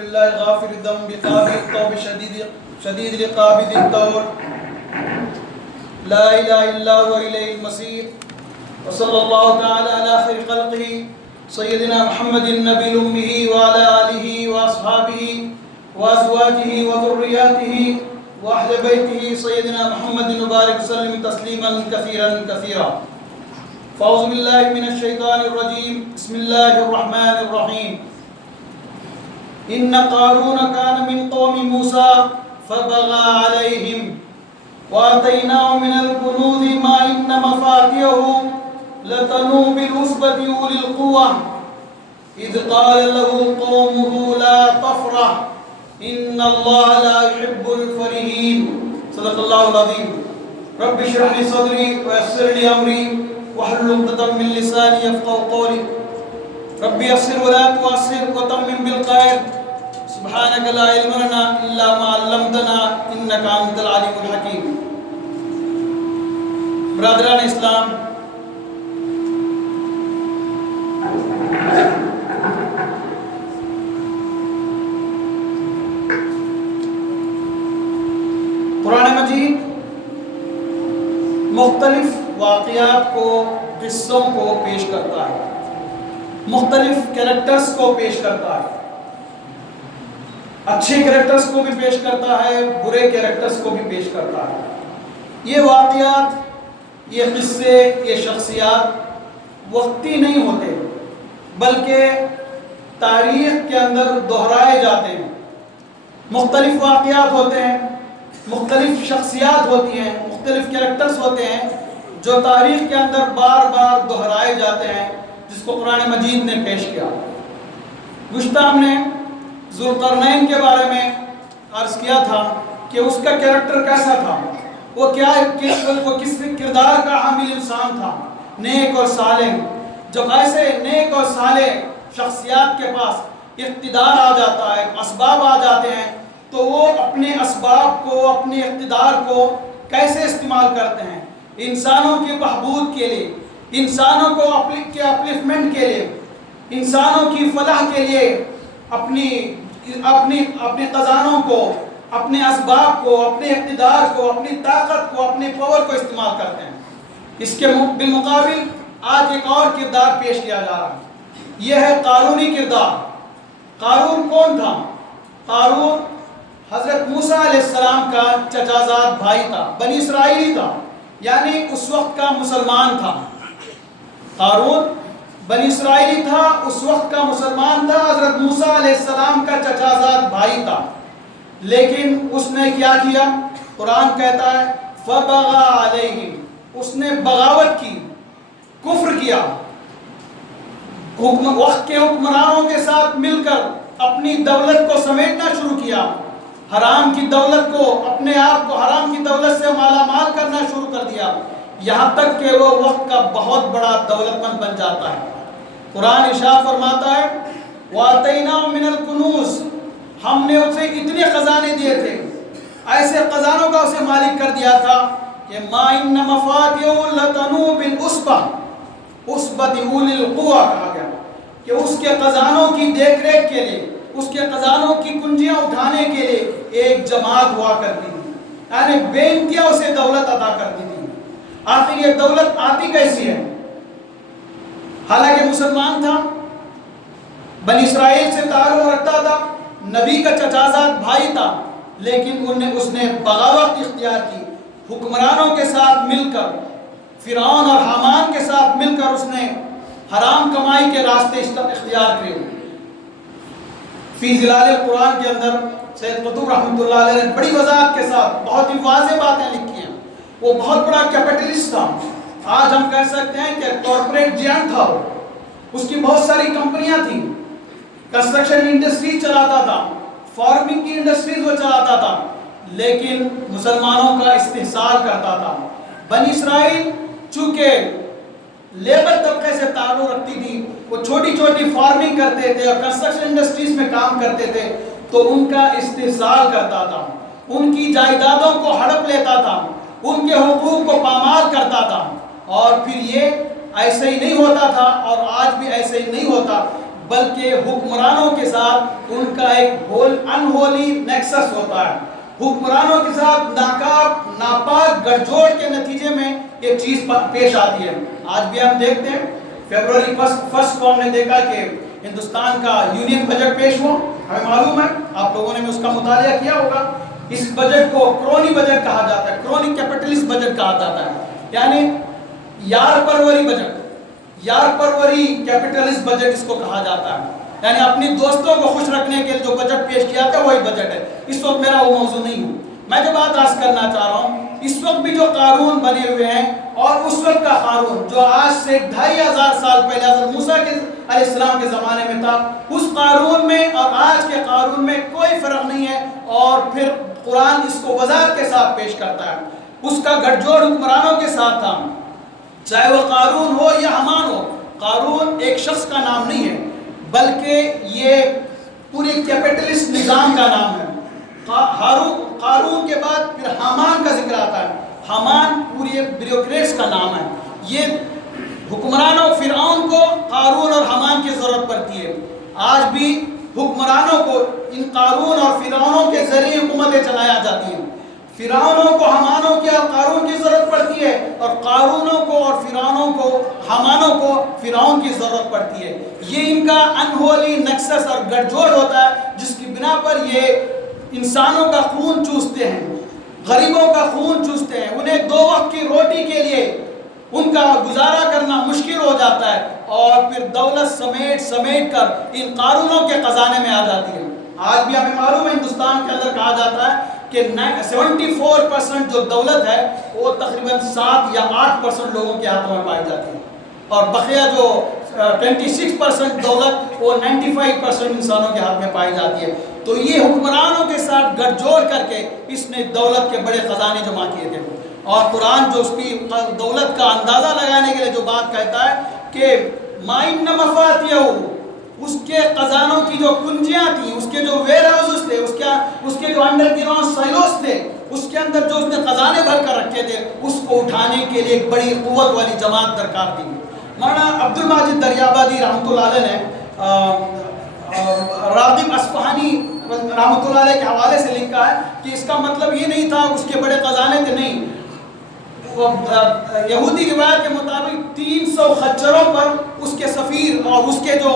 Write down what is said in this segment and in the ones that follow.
الله غافر الذنب قابل التوب شديد العقاب ذي الطول لا إله إلا هو إليه المصير وصلى الله تعالى على خير خلقه سيدنا محمد النبي الأمي وعلى آله وأصحابه وأزواجه وذرياته وأهل بيته سيدنا محمد مبارك وسلم تسليما كثيرا كثيرا. فأعوذ بالله من الشيطان الرجيم. بسم الله الرحمن الرحيم. إن قارون كان من قوم موسى فبغى عليهم وآتيناه من الكنوز ما إن مفاتحه لتنوء بالعصبة أولي القوة إذ قال له قومه لا تفرح إن الله لا يحب الفرحين. صدق الله العظيم. رب اشرح لي صدري ويسر لي أمري واحلل عقدة من لساني يفقهوا قولي. رب يسر ولا تعسر وتمم بالخير. سبحانك لا علم لنا إلا ما علمتنا إنك أنت العليم الحكيم. برادران اسلام، قرآن مجید مختلف واقعات کو، قصوں کو پیش کرتا ہے، مختلف کریکٹرز کو پیش کرتا ہے، اچھے کریکٹرز کو بھی پیش کرتا ہے، برے کریکٹرز کو بھی پیش کرتا ہے. یہ واقعات، یہ قصے، یہ شخصیات وقتی نہیں ہوتے بلکہ تاریخ کے اندر دہرائے جاتے ہیں. مختلف واقعات ہوتے ہیں، مختلف شخصیات ہوتی ہیں، مختلف کریکٹرز ہوتے ہیں جو تاریخ کے اندر بار بار دہرائے جاتے ہیں، جس کو قرآن مجید نے پیش کیا. گزشتہ ہم نے ذوالقرنین کے بارے میں عرض کیا تھا کہ اس کا کریکٹر کیسا تھا، وہ کس کردار کا حامل انسان تھا، نیک اور صالح. جب ایسے نیک اور صالح شخصیات کے پاس اقتدار آ جاتا ہے، اسباب آ جاتے ہیں، تو وہ اپنے اسباب کو، اپنے اقتدار کو کیسے استعمال کرتے ہیں انسانوں کے بہبود کے لیے، انسانوں کو کے اپلفمنٹ کے لیے، انسانوں کی فلاح کے لیے اپنے خزانوں کو، اپنے اسباب کو، اپنے اقتدار کو، اپنی طاقت کو، اپنے پاور کو استعمال کرتے ہیں. اس کے بالمقابل آج ایک اور کردار پیش کیا جا رہا ہے. یہ ہے قارونی کردار. قارون کون تھا؟ قارون حضرت موسیٰ علیہ السلام کا چچا زاد بھائی تھا، بنی اسرائیلی تھا، یعنی اس وقت کا مسلمان تھا. قارون بنی اسرائیلی تھا، اس وقت کا مسلمان تھا، حضرت موسیٰ علیہ السلام کا چچا زاد بھائی تھا. لیکن اس نے کیا کیا؟ قرآن کہتا ہے فَبَغَى عَلَيْهِمْ، اس نے بغاوت کی، کفر کیا، وقت کے حکمرانوں کے ساتھ مل کر اپنی دولت کو سمیٹنا شروع کیا، حرام کی دولت کو، اپنے آپ کو حرام کی دولت سے مالا مال کرنا شروع کر دیا، یہاں تک کہ وہ وقت کا بہت بڑا دولت مند بن جاتا ہے. قرآن ارشاد فرماتا ہے وَآتَيْنَاهُ مِنَ الْكُنُوزِ، ہم نے اسے اتنے خزانے دیے تھے، ایسے خزانوں کا اسے مالک کر دیا تھا کہ مَا إِنَّ مَفَاتِحَهُ لَتَنُوءُ بِالْعُصْبَةِ، عصبۃ اولی القوہ کہا گیا کہ اس کے خزانوں کی دیکھ ریکھ کے لیے، اس کے خزانوں کی کنجیاں اٹھانے کے لیے ایک جماعت ہوا کرتی تھی، یعنی بے انتہا اسے دولت عطا کرتی تھی. آخر یہ دولت آتی کیسی ہے؟ حالانکہ مسلمان تھا، بنی اسرائیل سے تعلق رکھتا تھا، نبی کا چچا زاد بھائی تھا، لیکن اس نے بغاوت اختیار کی، حکمرانوں کے ساتھ مل کر، فرعون اور حامان کے ساتھ مل کر اس نے حرام کمائی کے راستے اختیار کیے. فی ظلال القرآن کے اندر سید قطب رحمۃ اللہ علیہ نے بڑی وضاحت کے ساتھ بہت ہی واضح باتیں لکھی ہیں. وہ بہت بڑا کیپٹلسٹ تھا، آج ہم کہہ سکتے ہیں کہ کارپوریٹ جیانٹ تھا. اس کی بہت ساری کمپنیاں تھیں، کنسٹرکشن انڈسٹری چلاتا تھا، فارمنگ کی انڈسٹریز وہ چلاتا تھا، لیکن مسلمانوں کا استحصال کرتا تھا. بنی اسرائیل چونکہ لیبر طبقے سے تعلق رکھتی تھی، وہ چھوٹی چھوٹی فارمنگ کرتے تھے اور کنسٹرکشن انڈسٹریز میں کام کرتے تھے، تو ان کا استحصال کرتا تھا، ان کی جائیدادوں کو ہڑپ لیتا تھا، ان کے حقوق کو پامال کرتا تھا. اور پھر یہ ایسے ہی نہیں ہوتا تھا اور آج بھی ایسے ہی نہیں ہوتا، بلکہ حکمرانوں کے ساتھ ان کا ایک انہولی نیکسس ہوتا ہے. حکمرانوں کے ساتھ ناپاک گٹھ جوڑ کے نتیجے میں یہ چیز پیش آتی ہے. آج بھی ہم دیکھتے ہیں فیبروری 1 کو ہم نے دیکھا کہ ہندوستان کا یونین بجٹ پیش ہوا. ہمیں معلوم ہے، آپ لوگوں نے اس کا مطالعہ کیا ہوگا. اس بجٹ کو کرونی بجٹ کہا جاتا ہے، کرونی کیپٹلسٹ بجٹ کہا جاتا ہے، یعنی یار پروری بجٹ، یار پروری کیپٹلسٹ بجٹ اس کو کہا جاتا ہے. یعنی اپنی دوستوں کو خوش رکھنے کے لیے جو بجٹ پیش کیا تھا وہی بجٹ ہے. اس وقت میرا وہ موضوع نہیں ہوں. میں جو بات عرض کرنا چاہ رہا ہوں، اس وقت بھی جو قارون بنے ہوئے ہیں اور اس وقت کا قارون جو آج سے 2500 سال پہلے حضرت موسیٰ علیہ السلام کے زمانے میں تھا، اس قارون میں اور آج کے قارون میں کوئی فرق نہیں ہے. اور پھر قرآن اس کو وضاحت کے ساتھ پیش کرتا ہے. اس کا گٹھ جوڑ حکمرانوں کے ساتھ تھا، چاہے وہ قارون ہو یا حامان ہو. قارون ایک شخص کا نام نہیں ہے، بلکہ یہ پورے کیپٹلسٹ نظام کا نام ہے. قارون کے بعد پھر حامان کا ذکر آتا ہے. حامان پورے بیوروکریٹس کا نام ہے. یہ حکمرانوں فرعون کو قارون اور حامان کی ضرورت پڑتی ہے. آج بھی حکمرانوں کو ان قارون اور فرعونوں کے ذریعے حکومتیں چلایا جاتی ہیں. فرعونوں کو حمانوں کی اور قارون کی ضرورت پڑتی ہے، اور قارونوں کو اور فرعونوں کو حمانوں کو فرعون کی ضرورت پڑتی ہے. یہ ان کا انہولی نیکسس اور گٹھ جوڑ ہوتا ہے، جس کی بنا پر یہ انسانوں کا خون چوستے ہیں، غریبوں کا خون چوستے ہیں. انہیں 2 وقت کی روٹی کے لیے ان کا گزارا کرنا مشکل ہو جاتا ہے، اور پھر دولت سمیٹ کر ان قارونوں کے خزانے میں آ جاتی ہے. آج بھی ہمیں معلوم ہے ہندوستان کے اندر کہا جاتا ہے کہ 74% جو دولت ہے وہ تقریباً 7 یا 8% لوگوں کے ہاتھوں میں پائی جاتی ہے، اور بقیہ جو 26% دولت وہ 95% انسانوں کے ہاتھ میں پائی جاتی ہے. تو یہ حکمرانوں کے ساتھ گٹھ جوڑ کر کے اس نے دولت کے بڑے خزانے جمع کیے تھے. اور قرآن جو اس کی دولت کا اندازہ لگانے کے لیے جو بات کہتا ہے کہ مَإِنَّ مَفَاتِحَهُ، اس کے خزانوں کی جو کنجیاں تھیں، اس کے جو ویئر ہاؤسز تھے، اس کے جو انڈر گراؤنڈ سائلوز تھے، اس کے اندر جو اس نے خزانے بھر کر رکھے تھے، اس کو اٹھانے کے لیے ایک بڑی قوت والی جماعت درکار تھی. مولانا عبد الماجد دریابادی رحمۃ اللہ علیہ نے راغب اصفہانی رحمۃ اللہ علیہ کے حوالے سے لکھا ہے کہ اس کا مطلب یہ نہیں تھا اس کے بڑے خزانے تھے، نہیں. یہودی روایت کے مطابق 300 خچروں پر اس کے سفیر اور اس کے جو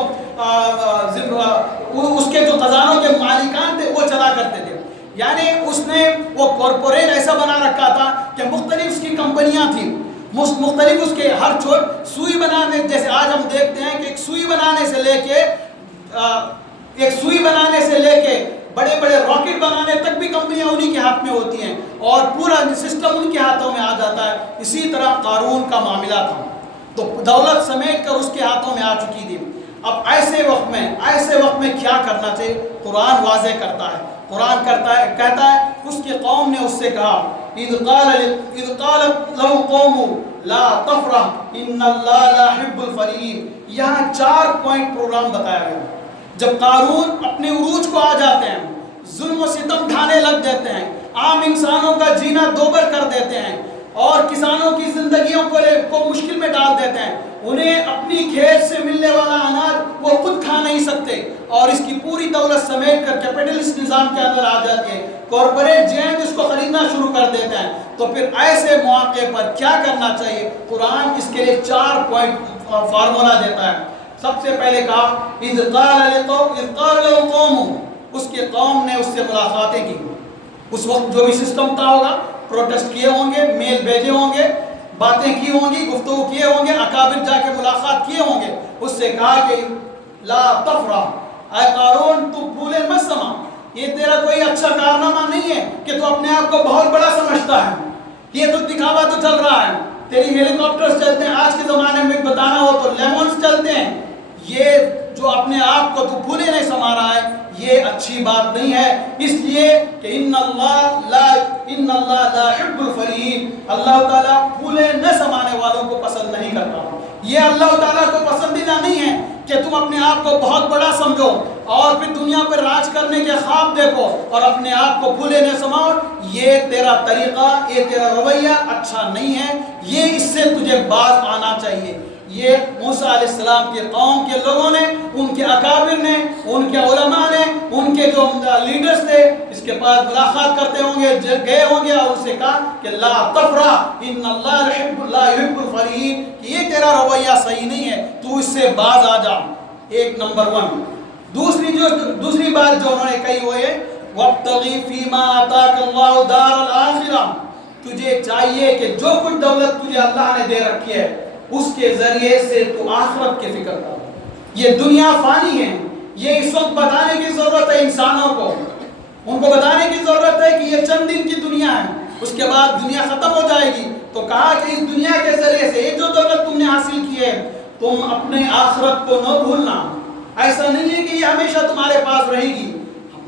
خزانوں کے مالکان تھے وہ چلا کرتے تھے. یعنی اس نے وہ کارپوریٹ ایسا بنا رکھا تھا کہ مختلف اس کی کمپنیاں تھیں، مختلف اس کے ہر سوئی بنانے، جیسے آج ہم دیکھتے ہیں کہ ایک سوئی بنانے سے لے کے بڑے بڑے راکٹ بنانے تک بھی کمپنیاں انہی کے ہاتھ میں ہوتی ہیں، اور پورا سسٹم ان کے ہاتھوں میں آ جاتا ہے. اسی طرح قارون کا معاملہ تھا، تو دولت سمیٹ کر اس کے ہاتھوں میں آ چکی تھی. اب ایسے وقت میں کیا کرنا چاہیے؟ قرآن واضح کرتا ہے. قرآن کہتا ہے اس کی قوم نے اس سے کہا اذ قالت له قوم لا تفرح ان اللہ لا يحب الفرحین. یہاں 4 پوائنٹ پروگرام بتایا گیا. جب قارون اپنے عروج کو آ جاتے ہیں، ظلم و ستم ڈھانے لگ دیتے ہیں، عام انسانوں کا جینا دوبر کر دیتے ہیں، اور کسانوں کی زندگیوں کو مشکل میں ڈال دیتے ہیں، انہیں اپنی کھیت سے ملنے والا اناج وہ خود کھا نہیں سکتے، اور اس کی پوری دولت سمیٹ کر کیپٹلسٹ نظام کے اندر آ جاتی ہے، کارپوریٹ جینٹ اس کو خریدنا شروع کر دیتے ہیں. تو پھر ایسے مواقع پر کیا کرنا چاہیے؟ قرآن اس کے لیے 4 پوائنٹ فارمولا دیتا ہے. سب سے پہلے کہا اذ قال له قوم، اس کے قوم نے اس سے ملاقاتیں کی. اس وقت جو بھی سسٹم تھا ہوگا، پروٹیسٹ کیے ہوں گے، میل بھیجے ہوں گے، باتیں کی ہوں گی، گفتگو کیے ہوں گے، اکابر جا کے ملاقات کیے ہوں گے. اس سے کہا کہ لا تفرح، اے قارون تو پھولے مت سما، یہ تیرا کوئی اچھا کارنامہ نہیں ہے کہ تو اپنے آپ کو بہت بڑا سمجھتا ہے، یہ تو دکھاوا تو چل رہا ہے، تیری ہیلی کاپٹرز چلتے ہیں، آج کے زمانے میں بتانا ہو تو لیمونز چلتے ہیں، یہ جو اپنے آپ کو تو پھولے نہیں سما رہا ہے، یہ اچھی بات نہیں ہے. اس لیے کہ ان اللہ لا يحب الفرحین، اللہ تعالیٰ پھولے نہ سمانے والوں کو پسند نہیں کرتا. یہ اللہ تعالیٰ کو پسندیدہ نہیں ہے کہ تم اپنے آپ کو بہت بڑا سمجھو اور پھر دنیا پر راج کرنے کے خواب دیکھو اور اپنے آپ کو پھولے نہ سماؤ. یہ تیرا طریقہ، یہ تیرا رویہ اچھا نہیں ہے، یہ اس سے تجھے باز آنا چاہیے. یہ موسیٰ علیہ السلام کے قوم کے لوگوں نے، ان کے اکابر نے، ان کے علماء نے، ان کے جو لیڈرز تھے، اس کے پاس ملاقات کرتے ہوں گے، گئے ہوں گے اور اسے کہا کہ لا تفرح ان اللہ يحب الفرحین، کہ یہ تیرا رویہ صحیح نہیں ہے، تو اس سے باز آ جا۔ ایک نمبر 1۔ دوسری بات جو انہوں نے کہی وہ ہے وَابْتَغِ فِي مَا آتَاكَ اللَّهُ دَارَ الْآخِرَةِ، تجھے چاہیے کہ جو کچھ دولت تجھے اللہ نے دے رکھی ہے اس کے ذریعے سے تو آخرت کی فکر کر۔ یہ دنیا فانی ہے، یہ اس وقت بتانے کی ضرورت ہے انسانوں کو، ان کو بتانے کی ضرورت ہے کہ یہ چند دن کی دنیا ہے، اس کے بعد دنیا ختم ہو جائے گی۔ تو کہا کہ اس دنیا کے ذریعے سے یہ جو دولت تم نے حاصل کی ہے تم اپنے آخرت کو نہ بھولنا۔ ایسا نہیں ہے کہ یہ ہمیشہ تمہارے پاس رہے گی۔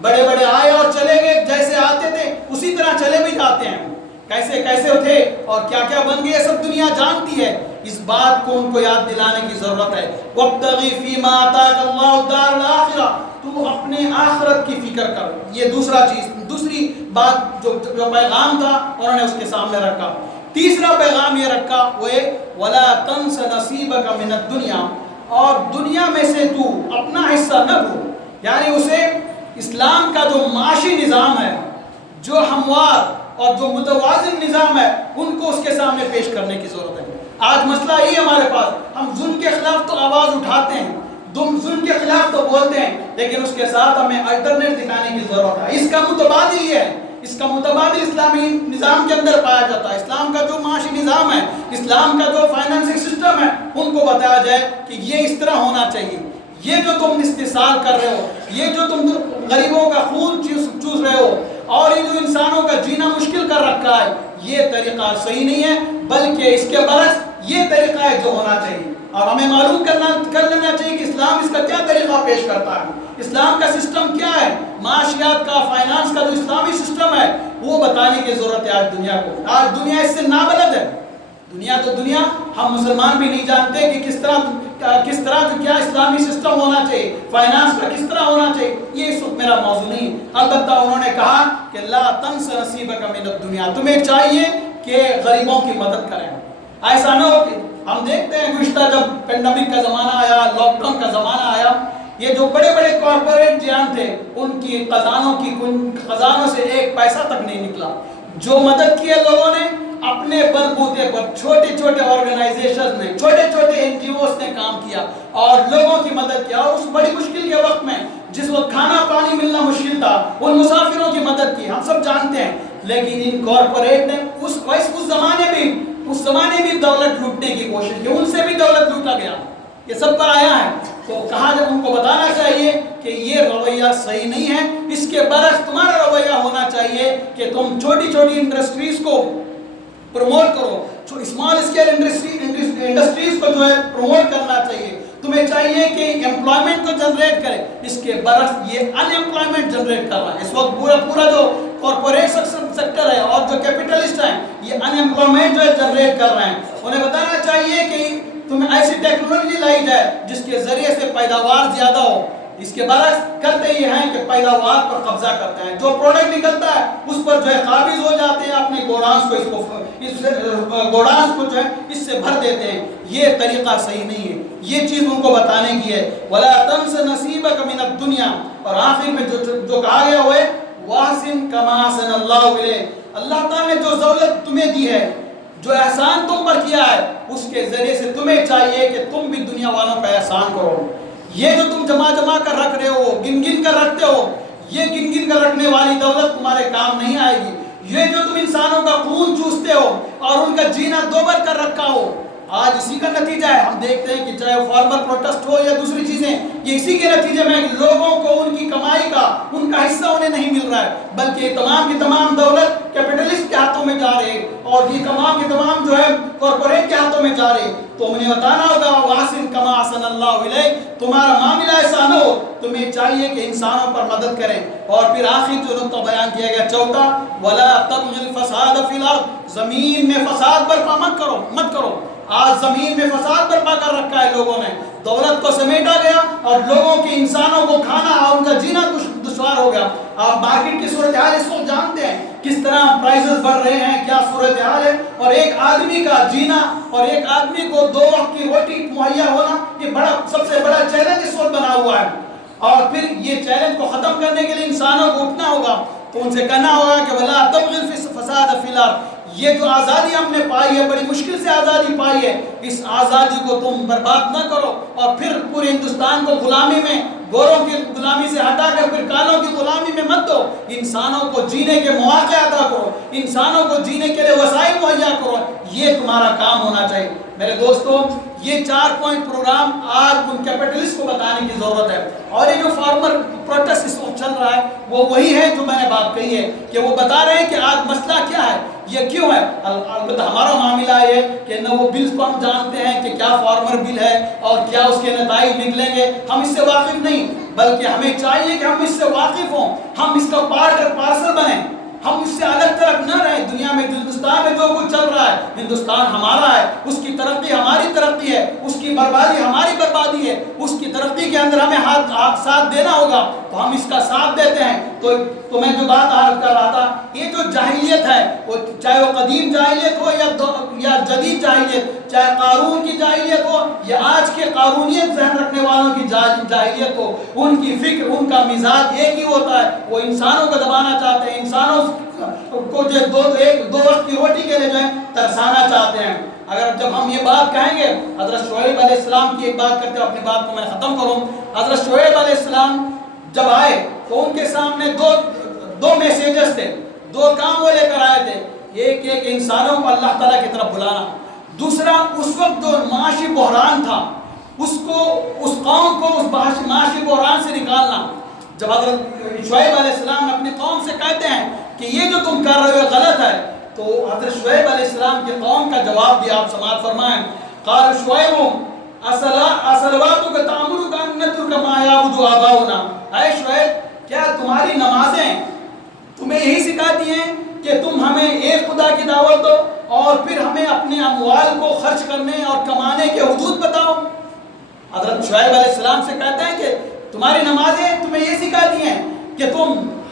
بڑے بڑے آئے اور چلے گئے، جیسے آتے تھے اسی طرح چلے بھی جاتے ہیں، کیسے کیسے تھے اور کیا کیا بن گئے سب دنیا جانتی ہے۔ اس بات کو ان کو یاد دلانے کی ضرورت ہے۔ وَابْتَغِ فِي مَا آتَاكَ اللَّهُ الدَّارَ الْآخِرَةَ، تو اپنے آخرت کی فکر کر۔ یہ دوسری بات جو پیغام تھا انہوں نے اس کے سامنے رکھا۔ تیسرا پیغام یہ رکھا وہ ہے وَلَا تَنْسَ نَصِيبَكَ مِنَ الدُّنْيَا، اور دنیا میں سے تو اپنا حصہ نہ بھول، یعنی اسے اسلام کا جو معاشی نظام ہے، جو ہموار اور جو متوازن نظام ہے، ان کو اس کے سامنے پیش کرنے کی ضرورت ہے۔ آج مسئلہ یہ ہمارے پاس، ہم ظلم کے خلاف تو آواز اٹھاتے ہیں، ظلم کے خلاف تو بولتے ہیں، لیکن اس کے ساتھ ہمیں الٹرنیٹ دکھانے کی ضرورت ہے۔ اس کا متبادل یہ ہے، اس کا متبادل اسلامی نظام کے اندر پایا جاتا ہے۔ اسلام کا جو معاشی نظام ہے، اسلام کا جو فائنانسنگ سسٹم ہے، ان کو بتایا جائے کہ یہ اس طرح ہونا چاہیے۔ یہ جو تم استحصال کر رہے ہو، یہ جو تم غریبوں کا خون چوس رہے ہو اور یہ جو انسانوں کا جینا مشکل کر رکھا ہے، یہ طریقہ صحیح نہیں ہے، بلکہ اس کے برعکس یہ طریقہ ہے جو ہونا چاہیے۔ اور ہمیں معلوم کر لینا چاہیے کہ اسلام اس کا کیا طریقہ پیش کرتا ہے، اسلام کا سسٹم کیا ہے، معاشیات کا، فائنانس کا جو اسلامی سسٹم ہے وہ بتانے کی ضرورت ہے آج دنیا کو۔ آج دنیا اس سے نابلد ہے، دنیا تو دنیا، ہم مسلمان بھی نہیں جانتے کہ کس طرح کیا اسلامی سسٹم ہونا چاہیے، فائنانس کا کس طرح ہونا چاہیے۔ یہ اس وقت میرا موضوع نہیں، البتہ انہوں نے کہا کہ لا تنس نصیبک من الدنیا، تمہیں چاہیے کہ غریبوں کی مدد کریں۔ ایسا نہ ہو کہ ہم دیکھتے ہیں گزشتہ جب پینڈیمک کا زمانہ آیا، لاک ڈاؤن کا زمانہ آیا، یہ جو بڑے بڑے کارپوریٹ جیان تھے ان کی خزانوں سے ایک پیسہ تک نہیں نکلا۔ جو مدد کی ہے لوگوں نے اپنے بل بوتے پر، چھوٹے چھوٹے آرگنائزیشن نے، چھوٹے چھوٹے NGOs نے کام کیا اور لوگوں کی مدد کیا، اور اس بڑی مشکل کے وقت میں جس وقت کھانا پانی ملنا مشکل تھا ان مسافروں کی مدد کی، ہم سب جانتے ہیں۔ لیکن ان کارپوریٹ نے اس زمانے بھی دولت لوٹنے کی کوشش کی، ان سے بھی دولت لوٹا گیا، یہ سب پر آیا ہے۔ تو کہا جب ان کو بتانا چاہیے کہ یہ رویہ صحیح نہیں ہے، اس کے برعکس تمہارا رویہ ہونا چاہیے کہ تم چھوٹی چھوٹی انڈسٹریز کو پروموٹ کرو، اسمال اسکیل انڈسٹریز کو جو ہے پروموٹ کرنا چاہیے، تمہیں چاہیے کہ امپلائمنٹ کو جنریٹ کرے۔ اس کے برعکس یہ ان امپلائمنٹ جنریٹ کر رہا ہے اس وقت، پورا جو کارپوریٹ سیکٹر ہے اور جو کیپٹلسٹ ہیں یہ ان امپلائمنٹ جو ہے جنریٹ کر رہے ہیں۔ انہیں بتانا چاہیے کہ تمہیں ایسی ٹیکنالوجی لائی جائے جس کے ذریعے سے پیداوار زیادہ ہو۔ اس کے برعکس کرتے یہ ہیں کہ پیداوار پر قبضہ کرتے ہیں، جو پروڈکٹ نکلتا ہے اس پر جو ہے قابض ہو جاتے ہیں، اپنے گوڈاؤنز کو جو ہے اس سے بھر دیتے ہیں۔ یہ طریقہ صحیح نہیں ہے، یہ چیز ان کو بتانے کی ہے۔ وَلَا تَنْسَ نَصِيبَكَ مِنَ الدُّنْيَا، اور آخر میں جو کہا گیا ہوئے وَأَحْسِنْ كَمَا أَحْسَنَ اللَّهُ إِلَيْكَ، اللہ تعالیٰ نے جو دولت تمہیں دی ہے، جو احسان تم پر کیا ہے، اس کے ذریعے سے تمہیں چاہیے کہ تم بھی دنیا والوں کا احسان کرو۔ یہ جو تم جمع کر رکھ رہے ہو، گن کر رکھتے ہو، یہ گن کر رکھنے والی دولت تمہارے کام نہیں آئے گی۔ یہ جو تم انسانوں کا خون چوستے ہو اور ان کا جینا دوبر کر رکھا ہو، آج اسی کا نتیجہ ہے۔ ہم دیکھتے ہیں کہ چاہے فارمر پروٹیسٹ ہو یا دوسری چیزیں، یہ اسی کے نتیجے میں لوگوں کو ان کی کمائی کا ان کا حصہ انہیں نہیں مل رہا ہے، بلکہ یہ تمام کی تمام دولت کیپٹلسٹ کے ہاتھوں میں جا رہے ہیں اور یہ تمام کی تمام جو ہے کارپوریٹ کے ہاتھوں میں جا رہے ہیں۔ تو انہیں بتانا ہوگا وَأَحْسِنْ كَمَا أَحْسَنَ اللَّهُ إِلَيْكَ، تمہارا معاملہ ایسا نہ ہو، تمہیں چاہیے کہ انسانوں پر مدد کریں۔ اور پھر آخر جو نقطہ بیان کیا گیا چوتھا، وَلَا تَبْغِ الْفَسَادَ فِي الْأَرْضِ، زمین میں فساد برپا مت کرو۔ آج زمین میں فساد برپا کر رکھا ہے لوگوں نے، دولت کو سمیٹا گیا اور لوگوں کی، انسانوں کو کھانا اور ان کا جینا دشوار ہو گیا. آپ مارکیٹ کی صورتحال اس وقت جانتے ہیں کس طرح پرائسز بڑھ رہے ہیں, کیا صورتحال ہے, اور ایک آدمی کا جینا اور ایک آدمی کو 2 وقت کی روٹی مہیا ہونا یہ سب سے بڑا چیلنج اس وقت بنا ہوا ہے. اور پھر یہ چیلنج کو ختم کرنے کے لیے انسانوں کو اٹھنا ہوگا, تو ان سے کہنا ہوگا کہ وَلَا تَبْغِ الْفَسَادَ فِي الْأَرْضِ. یہ جو آزادی ہم نے پائی ہے, بڑی مشکل سے آزادی پائی ہے, اس آزادی کو تم برباد نہ کرو اور پھر پورے ہندوستان کو غلامی میں, گوروں کی غلامی سے ہٹا کر پھر کالوں کی غلامی میں مت دو. انسانوں کو جینے کے مواقع عطا کرو, انسانوں کو جینے کے لیے وسائل مہیا کرو. یہ تمہارا کام ہونا چاہیے. میرے دوستوں, یہ 4 پوائنٹ پروگرام آج ان کیپٹلسٹ کو بتانے کی ضرورت ہے. اور یہ جو فارمر پروٹیسٹ اس وقت چل رہا ہے وہ وہی ہے جو میں نے بات کہی ہے کہ وہ بتا رہے ہیں کہ آج مسئلہ کیا ہے, یہ کیوں ہے. البتہ ہمارا معاملہ ہے کہ نہ وہ بلز کو ہم جانتے ہیں کہ کیا فارمر بل ہے اور کیا اس کے نتائج نکلیں گے, ہم اس سے واقف نہیں, بلکہ ہمیں چاہیے کہ ہم اس سے واقف ہوں, ہم اس کا پارٹ اور پارسل بنیں, ہم اس سے الگ تھلگ نہ رہیں. دنیا میں ہندوستان میں جو کچھ چل رہا ہے, ہندوستان ہمارا ہے, اس کی ترقی ہماری ترقی ہے, اس کی بربادی ہماری بربادی ہے. اس کی ترقی کے اندر ہمیں ساتھ دینا ہوگا تو ہم اس کا ساتھ دیتے ہیں. تو میں جو بات عرض کر رہا تھا, یہ جو جاہلیت ہے, وہ چاہے وہ قدیم جاہلیت ہو یا جدید جاہلیت, چاہے قارون کی جاہلیت ہو یا آج کے قارونیت ذہن رکھنے والوں کی جاہلیت ہو, ان کی فکر, ان کا مزاج ایک ہی ہوتا ہے. وہ انسانوں کو دبانا چاہتے ہیں, انسانوں کو جو 2 وقت کی روٹی کے لیے جو ہے ترسانا چاہتے ہیں. اگر جب ہم یہ بات کہیں گے, حضرت شعیب علیہ السلام کی ایک بات کرتے ہوئے اپنی بات کو میں ختم کروں. حضرت شعیب علیہ السلام جب آئے تو ان کے سامنے دو میسیجز تھے, 2 کام وہ لے کر آئے تھے. ایک انسانوں کو اللہ تعالیٰ کی طرف بلانا, دوسرا اس وقت جو معاشی بحران تھا اس قوم کو اس معاشی بحران سے نکالنا. جب حضرت شعیب علیہ السلام اپنی قوم سے کہتے ہیں کہ یہ جو تم کر رہے ہو غلط ہے, تو حضرت شعیب علیہ السلام کی قوم کا جواب بھی آپ سماعت فرمائیں. قال شعیب اصلواتک تأمرک ان نترک ما یعبد آباؤنا. اے شعیب, کیا تمہاری نمازیں تمہیں یہی سکھاتی ہیں کہ تم ہمیں ایک خدا کی دعوت دو اور پھر ہمیں اپنے اموال کو خرچ کرنے اور کمانے کے حدود بتاؤ؟ حضرت شعیب علیہ السلام سے کہتے ہیں کہ تمہاری نمازیں تمہیں یہ سکھاتی ہیں کہ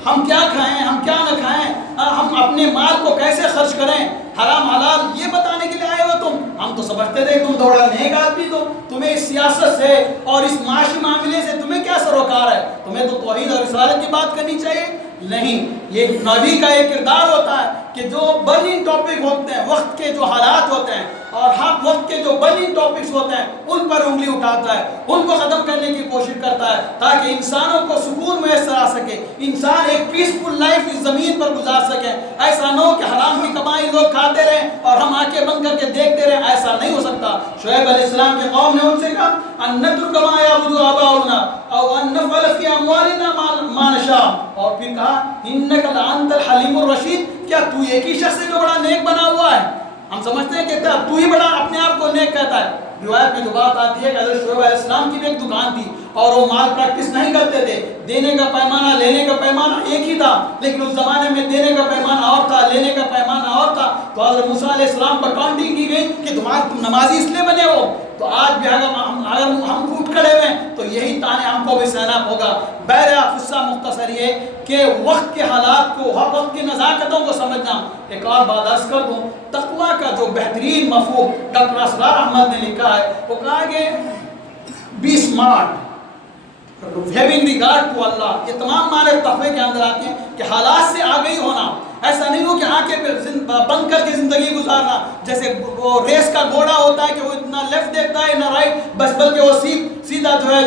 ہم کیا کھائیں, ہم کیا نہ کھائیں, ہم اپنے مال کو کیسے خرچ کریں, حرام حلال یہ بتانے کے لیے آئے ہو تم. ہم تو سمجھتے تھے تم دوڑا نیک آدمی, تو تمہیں اس سیاست سے اور اس معاشی معاملے سے تمہیں کیا سروکار ہے, تمہیں تو توحید اور رسالت کی بات کرنی چاہیے. نہیں, یہ نبی کا ایک کردار ہوتا ہے کہ جو برننگ ٹاپک ہوتے ہیں, وقت کے جو حالات ہوتے ہیں اور ہر وقت کے جو برننگ ٹاپکس ہوتے ہیں ان پر انگلی اٹھاتا ہے, ان کو ختم کرنے کی کوشش کرتا ہے تاکہ انسانوں کو سکون میسر آ سکے, انسان ایک پیسفل لائف اس زمین پر گزار سکے. ایسا نہ ہو کہ حرام کی کمائی لوگ کھاتے رہیں اور ہم آنکھیں بند کر کے دیکھتے رہیں, ایسا نہیں ہو سکتا. شعیب علیہ السلام کے قوم نے ان سے کہا ان نترک ما یعبد آباؤنا او ان نفعل فی اموالنا ما نشاء, اور پھر کہا انک لانت الحلیم الرشید. کیا تو ایک ہی شخص ہے جو بڑا نیک بنا ہوا ہے؟ ہم سمجھتے ہیں کہ تو ہی بڑا اپنے آپ کو نیک کہتا ہے. روایت میں جو بات آتی ہے کہ حضرت شعیب علیہ السلام کی بھی ایک دکان تھی اور وہ مال پریکٹس نہیں کرتے تھے. دینے کا پیمانہ لینے کا پیمانہ ایک ہی تھا, لیکن اس زمانے میں دینے کا پیمانہ اور تھا, لینے کا پیمانہ اور تھا. تو حضرت موسیٰ علیہ السلام پر ٹانٹنگ کی گئی کہ تم نمازی اس لیے بنے ہو. تو آج بھی اگر ہم پھوٹ کھڑے ہوئے ہیں تو یہی تانے ہم کو بھی سہنا ہوگا. بہرحال قصہ مختصر یہ کہ وقت کے حالات کو, ہر وقت کی نزاکتوں کو سمجھنا. ایک اور بات عرض کر دوں, تقویٰ کا جو بہترین مفہوم ڈاکٹر اسرار احمد نے لکھا ہے, وہ کہا کہ be smart, having regard to اللہ. یہ تمام معنی تقوی کے اندر آتے ہیں کہ حالات سے آگئی ہونا. ایسا نہیں ہو کہ آنکھیں بند کر کے زندگی گزارنا, جیسے وہ ریس کا گھوڑا ہوتا ہے کہ وہ نہ لیفٹ دیکھتا ہے نہ رائٹ, بس بلکہ وہ سیدھا جو ہے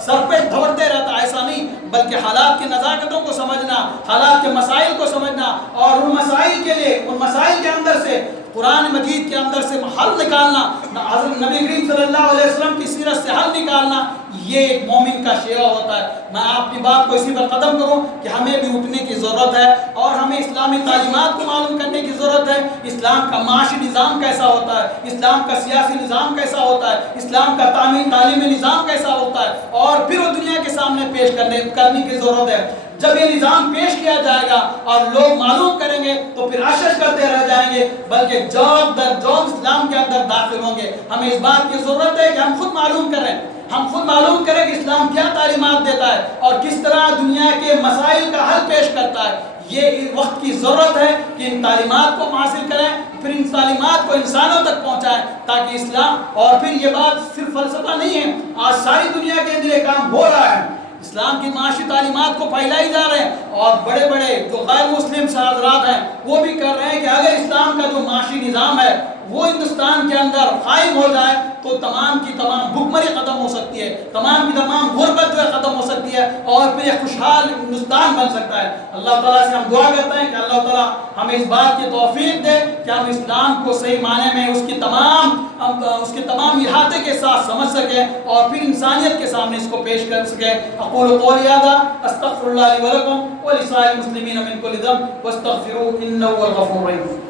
سر پہ دوڑتے رہتا. ایسا نہیں, بلکہ حالات کی نزاکتوں کو سمجھنا, حالات کے مسائل کو سمجھنا اور ان مسائل کے لیے, ان مسائل کے اندر سے قرآن مجید کے اندر سے حل نکالنا, حضرت نبی کریم صلی اللہ علیہ وسلم کی سیرت سے حل نکالنا, یہ ایک مومن کا شیوا ہوتا ہے. میں آپ کی بات کو اسی پر ختم کروں کہ ہمیں بھی اٹھنے کی ضرورت ہے اور ہمیں اسلامی تعلیمات کو معلوم کرنے کی ضرورت ہے. اسلام کا معاشی نظام کیسا ہوتا ہے, اسلام کا سیاسی نظام کیسا ہوتا ہے, اسلام کا تعلیمی نظام کیسا ہوتا ہے, اور پھر وہ دنیا کے سامنے پیش کرنے کی ضرورت ہے. جب یہ نظام پیش کیا جائے گا اور لوگ معلوم کریں گے تو پھر اشش کرتے رہ جائیں گے, بلکہ جواب در جواب اسلام کے اندر داخل ہوں گے. ہمیں اس بات کی ضرورت ہے کہ ہم خود معلوم کریں. ہم خود معلوم کریں کہ اسلام کیا تعلیمات دیتا ہے اور کس طرح دنیا کے مسائل کا حل پیش کرتا ہے. یہ وقت کی ضرورت ہے کہ ان تعلیمات کو حاصل کریں، پھر ان تعلیمات کو انسانوں تک پہنچائیں تاکہ اسلام، اور پھر یہ بات صرف فلسفہ نہیں ہے، آج ساری دنیا کے اندر یہ کام ہو رہا ہے. اسلام کی معاشی تعلیمات کو پھیلائی جا رہے ہیں اور بڑے بڑے جو غیر مسلم حضرات ہیں وہ بھی کر رہے ہیں کہ اگر اسلام کا جو معاشی نظام ہے وہ ہندوستان کے اندر قائم ہو جائے تو تمام کی تمام بھکمری ختم ہو سکتی ہے، تمام کی تمام غربت جو ہے ختم ہو سکتی ہے اور پھر ایک خوشحال ہندوستان بن سکتا ہے. اللہ تعالیٰ سے ہم دعا کرتے ہیں کہ اللہ تعالیٰ ہمیں اس بات کی توفیق دے کہ ہم اسلام کو صحیح معنی میں اس کے تمام احاطے کے ساتھ سمجھ سکیں اور پھر انسانیت کے سامنے اس کو پیش کر سکیں. اقول قولی ھذا استغفر اللہ لی ولکم ولسائر المسلمین من کل ذنب واستغفروہ انہ هو الغفور الرحیم.